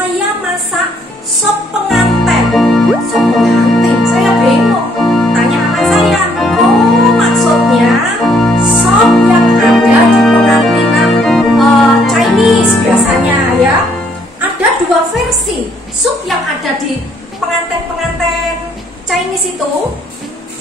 saya masak sop pengantin. Sop pengantin, saya bingung. Tanya anak saya, oh maksudnya sop yang ada di pengantinan Chinese biasanya ya. Ada dua versi sup yang ada di pengantin-pengantin Chinese itu,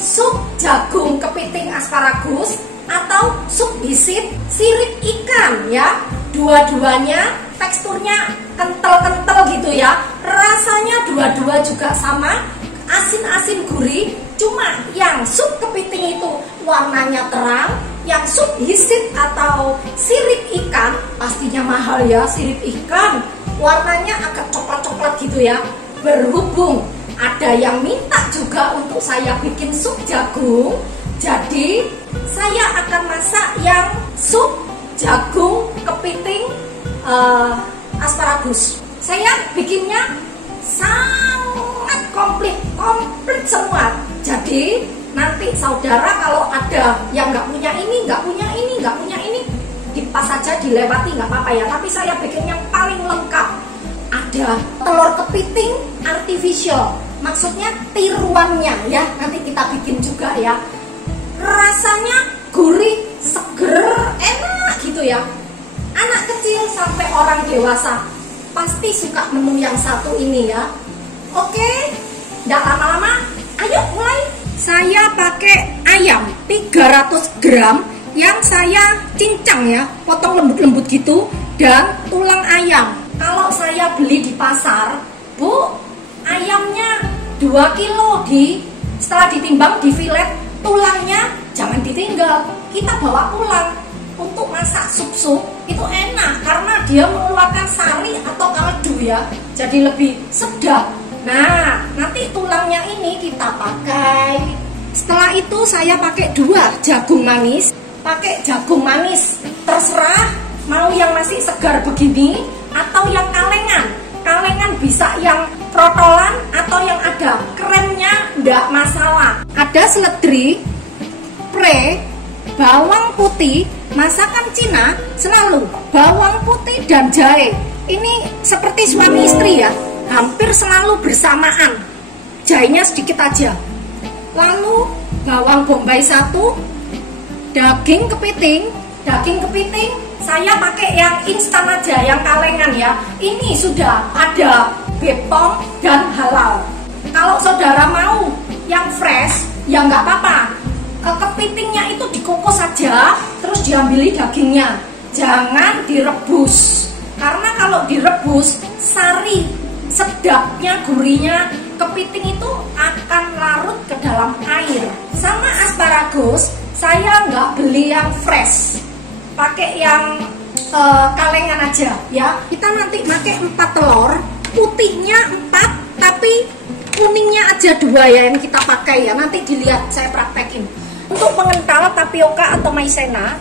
sup jagung kepiting asparagus atau sup bisit sirip ikan ya. Dua-duanya teksturnya kental-kental gitu ya. Rasanya dua-dua juga sama, asin-asin gurih. Cuma yang sup kepiting itu warnanya terang, yang sup bisit atau sirip ikan pastinya mahal ya. Sirip ikan warnanya agak coklat-coklat gitu ya. Berhubung ada yang minta juga untuk saya bikin sup jagung, jadi saya akan masak yang sup jagung kepiting asparagus. Saya bikinnya sangat komplit semua. Jadi nanti saudara kalau ada yang nggak punya ini, nggak punya ini, dipas saja, dilewati nggak apa-apa ya. Tapi saya bikin yang paling lengkap. Ada telur kepiting artificial, maksudnya tiruannya ya. Nanti kita bikin juga ya. Rasanya gurih, seger, enak gitu ya. Anak kecil sampai orang dewasa pasti suka menu yang satu ini ya. Oke, nggak lama-lama, ayo mulai. Saya pakai ayam 300 gram yang saya cincang ya, potong lembut-lembut gitu, dan tulang ayam. Kalau saya beli di pasar, Bu, ayamnya 2 kilo setelah ditimbang di filet, tulangnya jangan ditinggal, kita bawa pulang. Untuk masak sup-sup itu enak karena dia mengeluarkan sari atau kaldu ya, jadi lebih sedap. Nah, nanti tulangnya ini kita pakai. Setelah itu saya pakai 2 jagung manis. Pakai jagung manis terserah mau yang masih segar begini atau yang kalengan. Kalengan bisa yang protolan atau yang ada kremnya, enggak masalah. Ada seledri, pre, bawang putih. Masakan Cina selalu bawang putih dan jahe. Ini seperti suami istri ya, hampir selalu bersamaan. Jahenya sedikit aja. Lalu bawang bombay 1, daging kepiting. Daging kepiting saya pakai yang instan aja, yang kalengan ya. Ini sudah ada Bepom dan halal. Kalau saudara mau yang fresh ya nggak apa-apa. Kepitingnya itu dikukus saja, terus diambili dagingnya. Jangan direbus, karena kalau direbus sari sedapnya, gurihnya kepiting itu akan larut ke dalam air. Sama asparagus, saya nggak beli yang fresh, pakai yang kalengan aja ya. Kita nanti pakai 4 telur, putihnya 4, tapi kuningnya aja 2 ya yang kita pakai ya. Nanti dilihat saya praktekin. Untuk mengental tapioka atau maizena,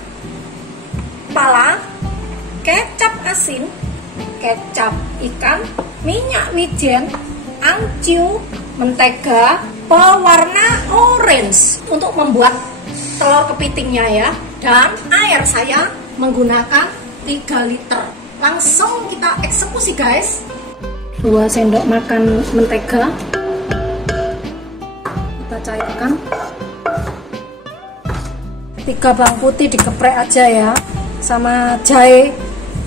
pala, kecap asin, kecap ikan, minyak wijen, anciu, mentega, pewarna orange untuk membuat telur kepitingnya ya. Dan air saya menggunakan 3 liter. Langsung kita eksekusi guys. 2 sendok makan mentega kita cairkan. 3 bawang putih dikeprek aja ya, sama jahe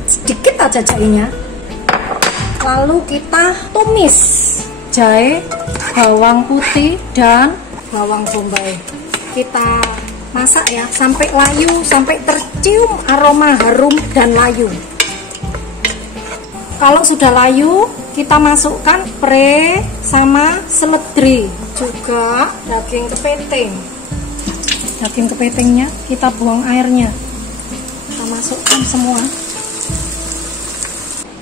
sedikit aja jahenya. Lalu kita tumis jahe, bawang putih dan bawang bombay. Kita masak ya sampai layu, sampai tercium aroma harum dan layu. Kalau sudah layu, kita masukkan pre sama seledri, juga daging kepiting. Daging kepitingnya kita buang airnya, kita masukkan semua.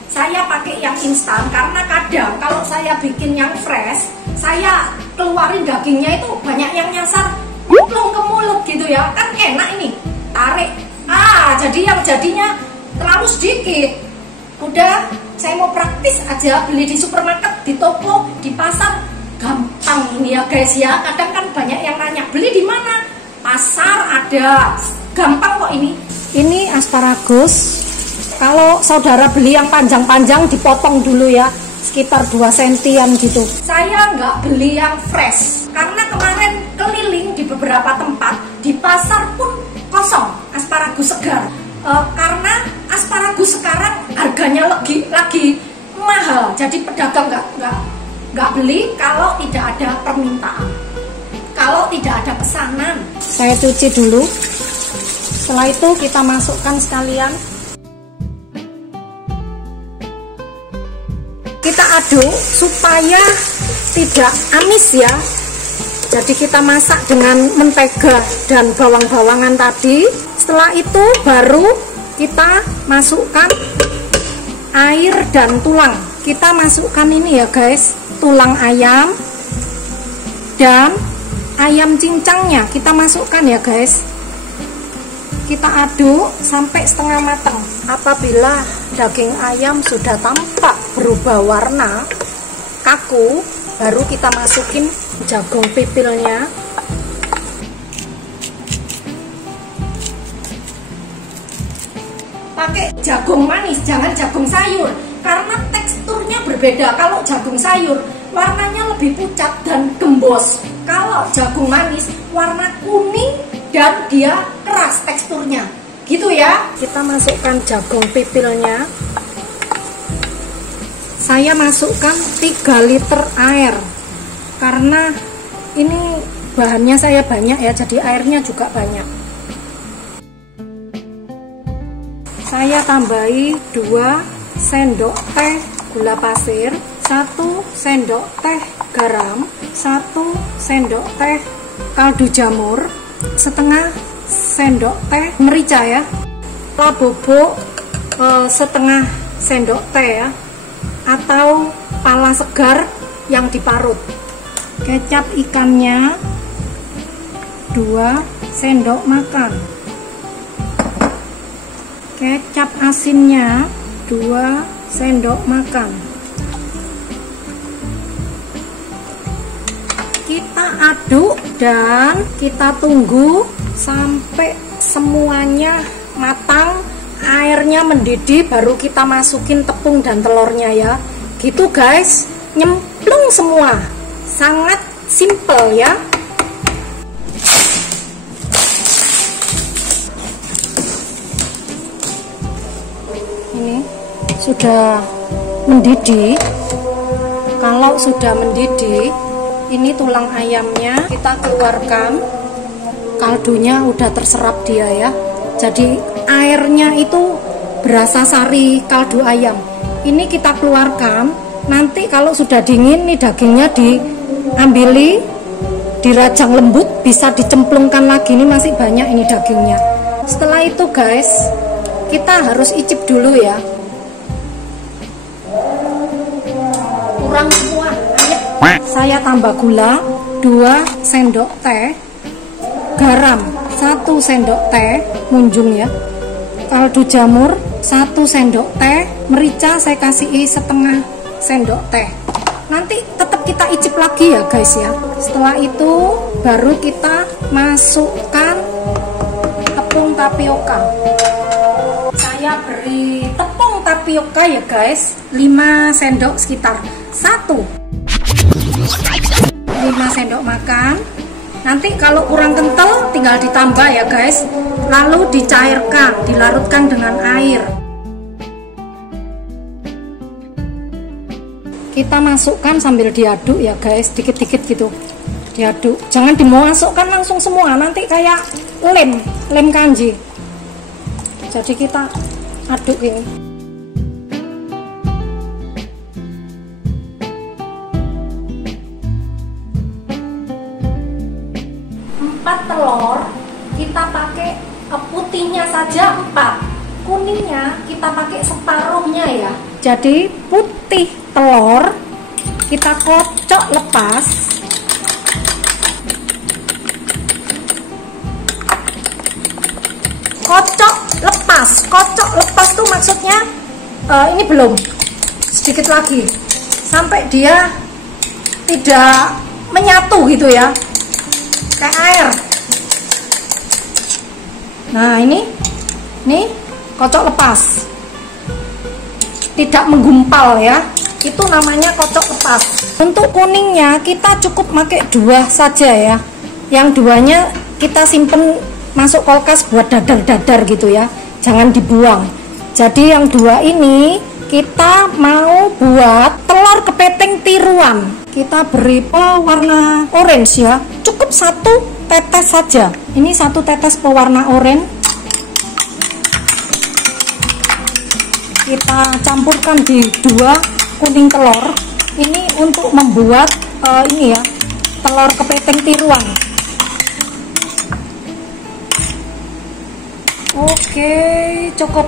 Saya pakai yang instan karena kadang kalau saya bikin yang fresh, saya keluarin dagingnya itu banyak yang nyasar nyemplung ke mulut gitu ya, kan enak ini, tarik. Jadi yang jadinya terlalu sedikit. Udah, saya mau praktis aja, beli di supermarket, di toko, di pasar, gampang ini ya guys ya. Kadang kan banyak yang nanya, beli di mana? Pasar ada, gampang kok ini. Ini asparagus Kalau saudara beli yang panjang-panjang dipotong dulu ya, sekitar 2 sentian gitu. Saya nggak beli yang fresh karena kemarin keliling di beberapa tempat, di pasar pun kosong asparagus segar. Karena asparagus sekarang harganya lagi mahal, jadi pedagang nggak beli kalau tidak ada permintaan, kalau tidak ada pesanan. Saya cuci dulu, setelah itu kita masukkan sekalian. Kita aduk supaya tidak amis ya. Jadi kita masak dengan mentega dan bawang-bawangan tadi. Setelah itu baru kita masukkan air dan tulang. Kita masukkan ini ya guys, tulang ayam dan ayam cincangnya kita masukkan ya guys. Kita aduk sampai setengah matang. Apabila daging ayam sudah tampak berubah warna kaku, baru kita masukin jagung pipilnya. Pakai jagung manis, jangan jagung sayur, karena teksturnya berbeda. Kalau jagung sayur warnanya lebih pucat dan gembos. Kalau jagung manis warna kuning dan dia keras teksturnya. Gitu ya. Kita masukkan jagung pipilnya. Saya masukkan 3 liter air. Karena ini bahannya saya banyak ya, jadi airnya juga banyak. Saya tambahi 2 sendok teh gula pasir, 1 sendok teh garam, 1 sendok teh kaldu jamur, setengah sendok teh merica ya, pala bubuk setengah sendok teh ya, atau pala segar yang diparut. Kecap ikannya 2 sendok makan, kecap asinnya 2 sendok makan. Kita aduk dan kita tunggu sampai semuanya matang, airnya mendidih, baru kita masukin tepung dan telurnya ya. Gitu guys, nyemplung semua. Sangat simple ya. Ini sudah mendidih. Kalau sudah mendidih, ini tulang ayamnya kita keluarkan. Kaldunya udah terserap dia ya. Jadi airnya itu berasa sari kaldu ayam. Ini kita keluarkan. Nanti kalau sudah dingin nih dagingnya diambili, dirajang lembut, bisa dicemplungkan lagi. Ini masih banyak ini dagingnya. Setelah itu guys, kita harus icip dulu ya. Kurang semua. Saya tambah gula 2 sendok teh, garam 1 sendok teh munjung ya, kaldu jamur 1 sendok teh, merica saya kasih setengah sendok teh. Nanti tetap kita icip lagi ya guys ya. Setelah itu baru kita masukkan tepung tapioka. Saya beri tepung tapioka ya guys, 5 sendok sekitar 5 sendok makan. Nanti kalau kurang kental tinggal ditambah ya guys. Lalu dicairkan, dilarutkan dengan air. Kita masukkan sambil diaduk ya guys, dikit-dikit gitu. Diaduk, jangan dimasukkan langsung semua, nanti kayak lem kanji. Jadi kita aduk ini. 4 telur, kita pakai putihnya saja 4, kuningnya kita pakai separuhnya ya. Jadi putih telur kita kocok lepas. Kocok lepas tuh maksudnya ini belum, sedikit lagi sampai dia tidak menyatu gitu ya, kayak air. Nah ini nih kocok lepas. tidak menggumpal ya. Itu namanya kocok lepas. Untuk kuningnya kita cukup pakai 2 saja ya. Yang 2-nya kita simpen masuk kulkas buat dadar-dadar gitu ya. Jangan dibuang. Jadi yang 2 ini kita mau buat telur kepiting tiruan. Kita beri pewarna orange ya. Cukup 1 tetes saja. Ini 1 tetes pewarna oranye. Kita campurkan di 2 kuning telur. Ini untuk membuat ini ya, telur kepiting tiruan. Oke, cukup.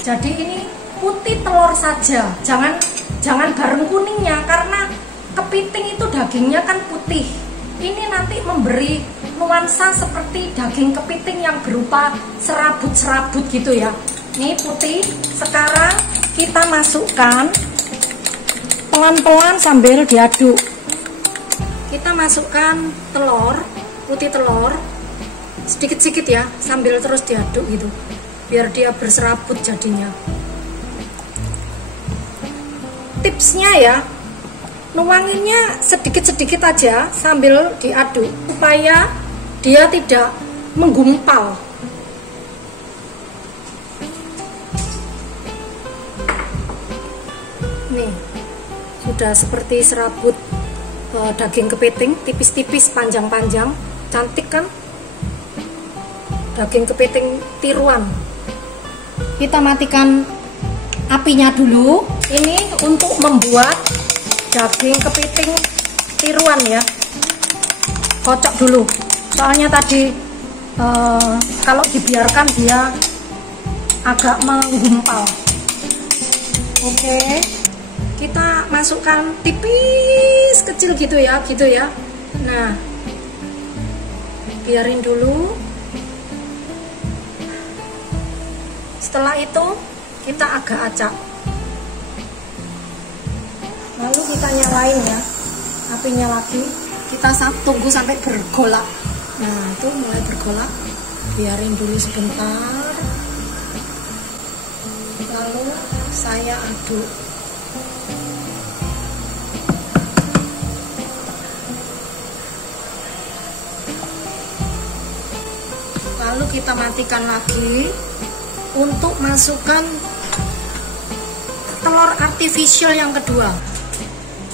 Jadi ini putih telur saja, jangan bareng kuningnya, karena kepiting itu dagingnya kan putih. Ini nanti memberi nuansa seperti daging kepiting yang berupa serabut-serabut gitu ya. Ini putih. Sekarang kita masukkan pelan-pelan sambil diaduk. Kita masukkan telur, putih telur sedikit-sedikit ya, sambil terus diaduk gitu, biar dia berserabut jadinya. Tipsnya ya, nuanginnya sedikit-sedikit aja sambil diaduk supaya dia tidak menggumpal. Nih, sudah seperti serabut daging kepiting, tipis-tipis, panjang-panjang, cantik kan? Daging kepiting tiruan. Kita matikan apinya dulu. Ini untuk membuat daging kepiting tiruan ya. Kocok dulu. Soalnya tadi kalau dibiarkan dia agak menggumpal. Oke. Kita masukkan tipis kecil gitu ya, Nah, biarin dulu. Setelah itu kita agak acak, lalu kita nyalain ya apinya lagi. Kita tunggu sampai bergolak. Nah, itu mulai bergolak, biarin dulu sebentar, lalu saya aduk. Lalu kita matikan lagi untuk masukkan telur artificial yang kedua.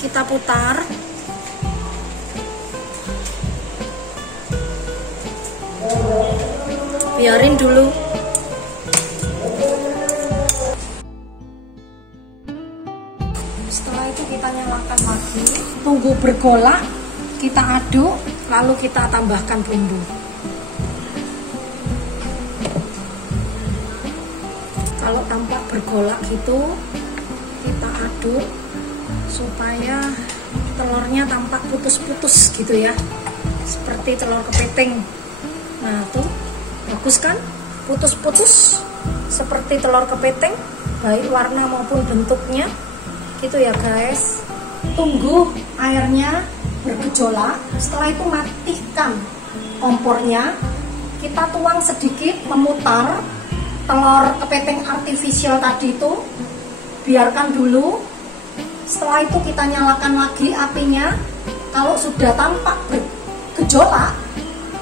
Kita putar. Biarin dulu. Setelah itu kita nyalakan lagi, tunggu bergolak, kita aduk, lalu kita tambahkan bumbu. Kalau tampak bergolak gitu, kita aduk supaya telurnya tampak putus-putus gitu ya, seperti telur kepiting. Nah tuh, bagus kan? Putus-putus seperti telur kepiting, baik warna maupun bentuknya gitu ya guys. Tunggu airnya bergejolak. Setelah itu matikan kompornya. Kita tuang sedikit, memutar telur kepiting artificial tadi itu, biarkan dulu. Setelah itu kita nyalakan lagi apinya. Kalau sudah tampak bergejolak,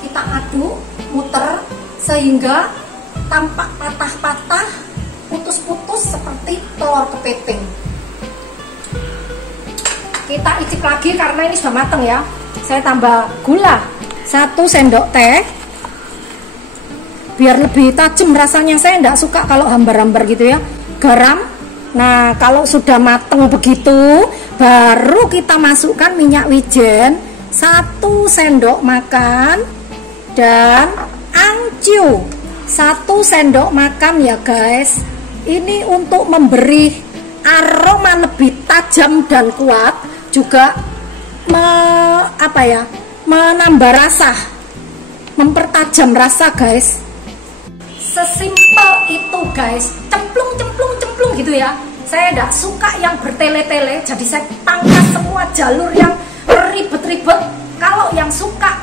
kita aduk, muter sehingga tampak patah-patah, putus-putus seperti telur kepiting. Kita icip lagi karena ini sudah matang ya. Saya tambah gula 1 sendok teh biar lebih tajam rasanya. Saya tidak suka kalau hambar-hambar gitu ya. Garam. Nah, kalau sudah mateng begitu, baru kita masukkan minyak wijen 1 sendok makan dan angcu 1 sendok makan ya guys. Ini untuk memberi aroma lebih tajam dan kuat, juga menambah rasa, mempertajam rasa guys. Sesimpel itu guys, cemplung gitu ya. Saya tidak suka yang bertele-tele, jadi saya pangkas semua jalur yang ribet-ribet. Kalau yang suka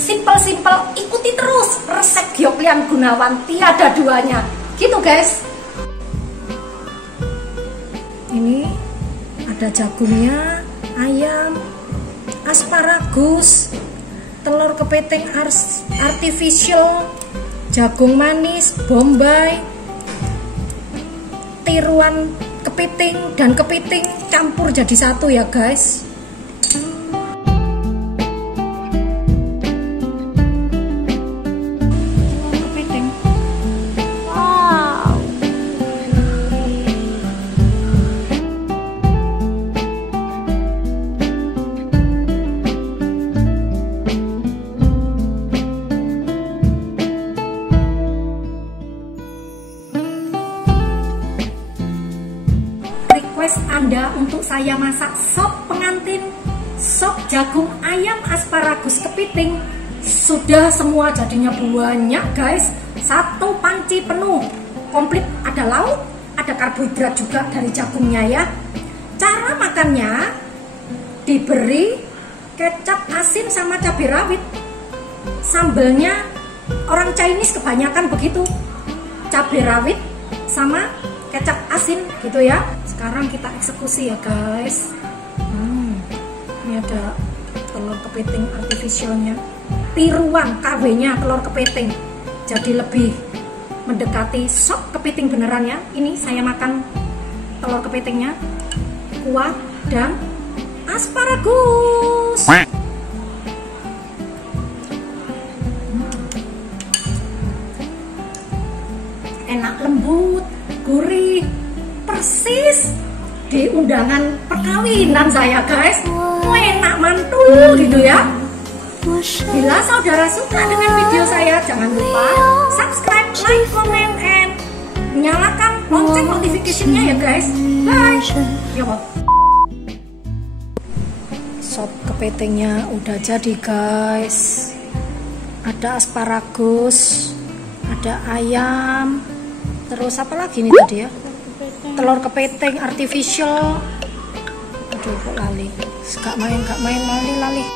simpel-simpel, ikuti terus resep Gyoklyan Gunawan, tiada duanya gitu guys. Ini ada jagungnya, ayam, asparagus, telur kepiting artificial, jagung manis, bombay, tiruan kepiting dan kepiting campur jadi satu ya guys. Kepiting. Wow. Request Anda untuk saya masak sop pengantin, sop jagung ayam asparagus kepiting. Sudah semua jadinya banyak guys. Satu panci penuh, komplit, ada lauk, ada karbohidrat juga dari jagungnya ya. Cara makannya diberi kecap asin sama cabai rawit. Sambelnya orang Chinese kebanyakan begitu, cabai rawit sama kecap asin gitu ya. Sekarang kita eksekusi ya guys. Ini ada telur kepiting artificialnya, tiruan KW-nya telur kepiting, jadi lebih mendekati sop kepiting beneran ya. Ini saya makan telur kepitingnya, kuah dan asparagus. Enak, lembut, gurih, persis di undangan perkawinan saya guys. Enak mantul gitu ya. Bila saudara suka dengan video saya, jangan lupa subscribe, like, comment, and nyalakan lonceng notification-nya ya guys. Bye. Ya, sop kepitingnya udah jadi guys. Ada asparagus, ada ayam, terus apa lagi nih tadi ya? Telur kepiting artificial. Aduh kok lali. Gak main lali.